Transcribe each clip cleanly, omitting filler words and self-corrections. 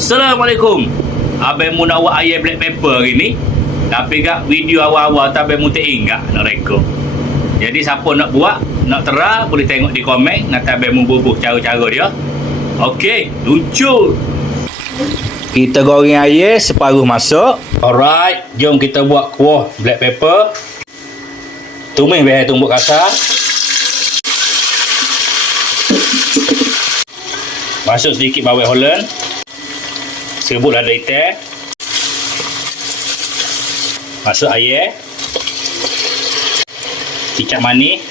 Assalamualaikum. Abang mu nak buat ayam black pepper hari ni. Tapi kat video awal-awal tu abang mu tak ingat nak rekod. Jadi siapa nak buat, nak tera, boleh tengok di komen. Nanti abang mu bubuh cara-cara dia. Okey, luncur. Kita goreng ayam separuh masuk. Alright, jom kita buat kuah black pepper. Tumis biar tumbuk kasar. Masuk sedikit bawang Holland. Serbuk lada hitam. Masuk air. Kicap manis.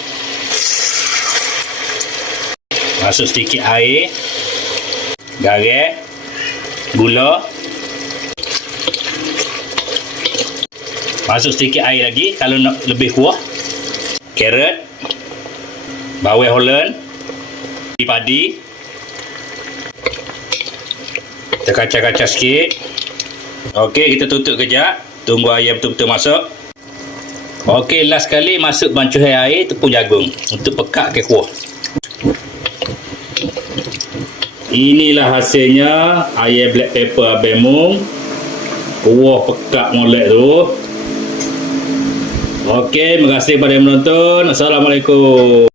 Masuk sedikit air. Garam. Gula. Masuk sedikit air lagi kalau nak lebih kuah. Carrot. Bawang Holland. Padi. Kita kacau-kacau sikit. Okey, kita tutup kejap. Tunggu ayam betul-betul masuk. Okey, last sekali masuk bancuhan air tepung jagung untuk pekat ke kuah. Inilah hasilnya ayam black pepper abang mu. Kuah pekat molek tu. Okey, terima kasih kepada yang menonton. Assalamualaikum.